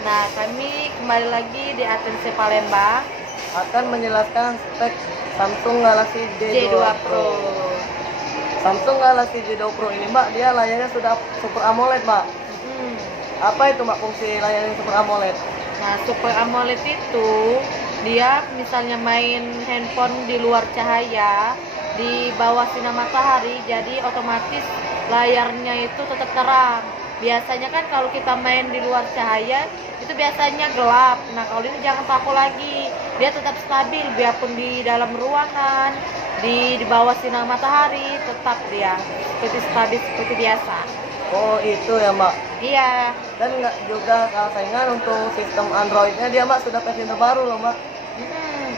Nah, kami kembali lagi di Atensi Palembang akan menjelaskan spek Samsung Galaxy J2 J2 Pro. Pro. Samsung Galaxy J2 Pro ini Mbak, dia layarnya sudah Super AMOLED Mbak. Hmm. Apa itu Mbak fungsi layarnya Super AMOLED? Nah, Super AMOLED itu dia misalnya main handphone di luar cahaya, di bawah sinar matahari, jadi otomatis layarnya itu tetap terang. Biasanya kan kalau kita main di luar cahaya itu biasanya gelap. Nah, kalau ini jangan takut lagi, dia tetap stabil biarpun di dalam ruangan, di bawah sinar matahari tetap dia seperti stabil seperti biasa. Oh itu ya Mbak. Iya. Dan nggak juga kalah saingan untuk sistem Androidnya, dia Mbak sudah versi terbaru loh Mbak.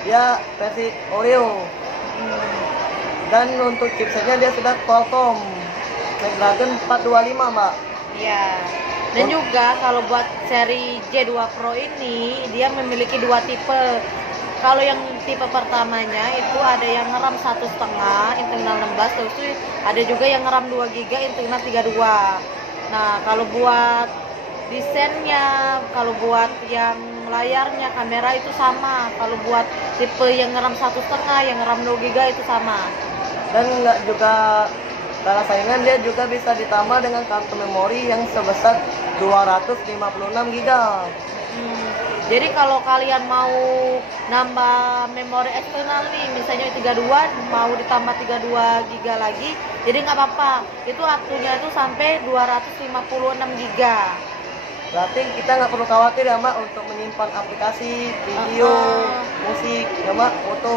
Dia versi Oreo. Dan untuk chipsetnya dia sudah Qualcomm Snapdragon 425 Mbak. Iya. Dan juga kalau buat seri J2 Pro ini dia memiliki dua tipe. Kalau yang tipe pertamanya itu ada yang RAM 1,5 internal 16, terus itu ada juga yang RAM 2 GB internal 32. Nah, kalau buat desainnya, kalau buat yang layarnya, kamera itu sama. Kalau buat tipe yang RAM 1,5, yang RAM 2 GB itu sama. Dan nggak juga kalah saingan, dia juga bisa ditambah dengan kartu memori yang sebesar 256 GB. Jadi kalau kalian mau nambah memori eksternal nih, misalnya 32 mau ditambah 32 GB lagi, jadi nggak apa-apa. Itu waktunya itu sampai 256 GB. Berarti kita nggak perlu khawatir ya Mbak untuk menyimpan aplikasi, video, musik, ya Mbak, foto.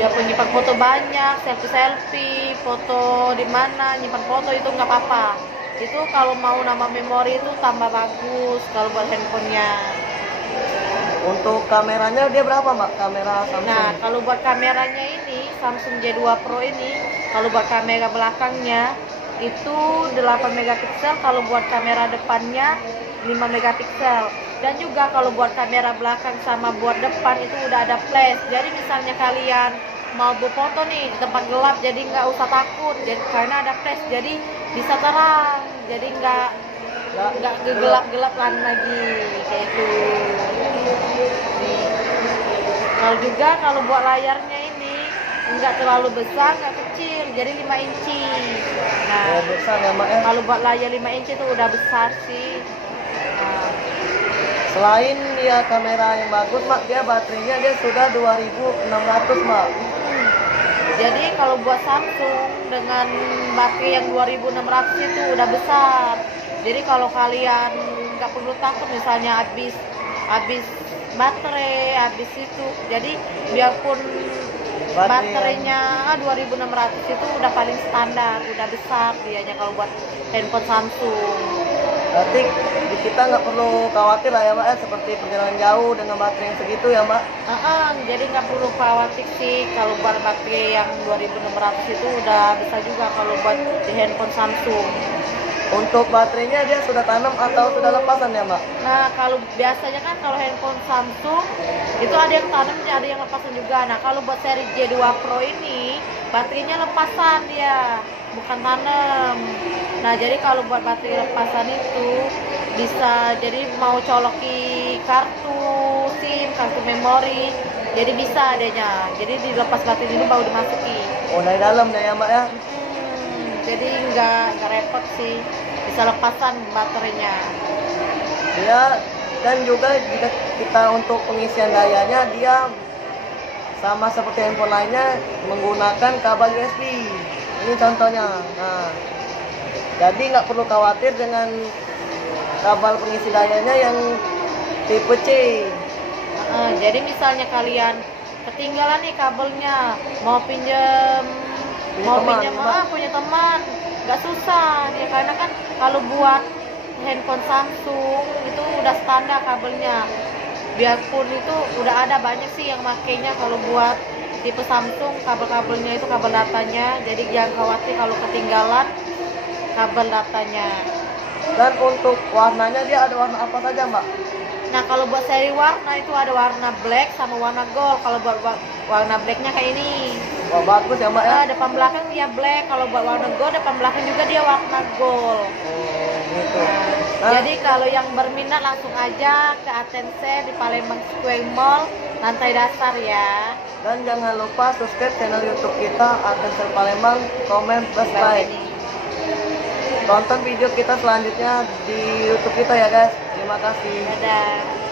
Ya penyimpan foto banyak, selfie, foto di mana, nyimpan foto itu nggak apa-apa. Itu kalau mau nambah memori itu tambah bagus kalau buat handphonenya. Untuk kameranya dia berapa Mbak? Kamera Samsung? Nah, kalau buat kameranya ini, Samsung J2 Pro ini, kalau buat kamera belakangnya itu 8 megapiksel, kalau buat kamera depannya 5 megapiksel. Dan juga kalau buat kamera belakang sama buat depan itu udah ada flash. Jadi misalnya kalian mau berfoto nih di tempat gelap, jadi nggak usah takut. Jadi karena ada flash, jadi bisa terang. Jadi nggak gelap-gelap lagi kayak itu. Kalau juga kalau buat layarnya ini nggak terlalu besar, nggak kecil, jadi 5 inci. Nah, besar ya Mbak ya. kalau buat layar 5 inci itu udah besar sih. Nah, selain dia kamera yang bagus Mbak, dia baterainya dia sudah 2600 Mbak. Jadi kalau buat Samsung dengan baterai yang 2600 itu udah besar. Jadi kalau kalian nggak perlu takut misalnya habis baterai, habis itu. Jadi biarpun baterainya 2600 itu udah paling standar, udah besar dianya kalau buat handphone Samsung. Berarti kita nggak perlu khawatir lah ya Mbak ya, seperti perjalanan jauh dengan baterai yang segitu ya Mbak. Jadi nggak perlu khawatir sih kalau buat baterai yang 2600 itu udah bisa juga kalau buat di handphone Samsung. Untuk baterainya dia sudah tanam atau sudah lepasan ya Mbak? Nah, kalau biasanya kan kalau handphone Samsung itu ada yang tanam, ada yang lepasan juga. Nah, kalau buat seri J2 Pro ini baterainya lepasan dia, bukan tanam. Nah, jadi kalau buat baterai lepasan itu bisa jadi mau coloki kartu SIM, kartu memori, jadi bisa adanya. Jadi dilepas baterai dulu baru dimasuki. Oh dari dalam ya Mbak ya? Jadi nggak repot sih, bisa lepasan baterainya. Dia dan juga jika kita untuk pengisian dayanya dia sama seperti handphone lainnya menggunakan kabel USB. Ini contohnya. Nah, jadi nggak perlu khawatir dengan kabel pengisi dayanya yang tipe C. Jadi misalnya kalian ketinggalan nih kabelnya, mau pinjam punya teman nggak susah ya, karena kan kalau buat handphone Samsung itu udah standar kabelnya, biarpun itu udah ada banyak sih yang makainya. Kalau buat tipe Samsung kabel-kabelnya itu kabel datanya, jadi jangan khawatir kalau ketinggalan kabel datanya. Dan untuk warnanya dia ada warna apa saja Mbak? Nah, kalau buat seri warna itu ada warna black sama warna gold. Kalau buat warna blacknya kayak ini. Wah bagus ya Mbak ya. Depan belakang dia black. Kalau buat warna gold depan belakang juga dia warna gold. Oh gitu. Nah Jadi kalau yang berminat langsung aja ke Atense di Palembang Square Mall lantai dasar ya. Dan jangan lupa subscribe channel YouTube kita Atense Palembang, komen, plus like. Tonton video kita selanjutnya di YouTube kita ya guys. Terima kasih. Dadah.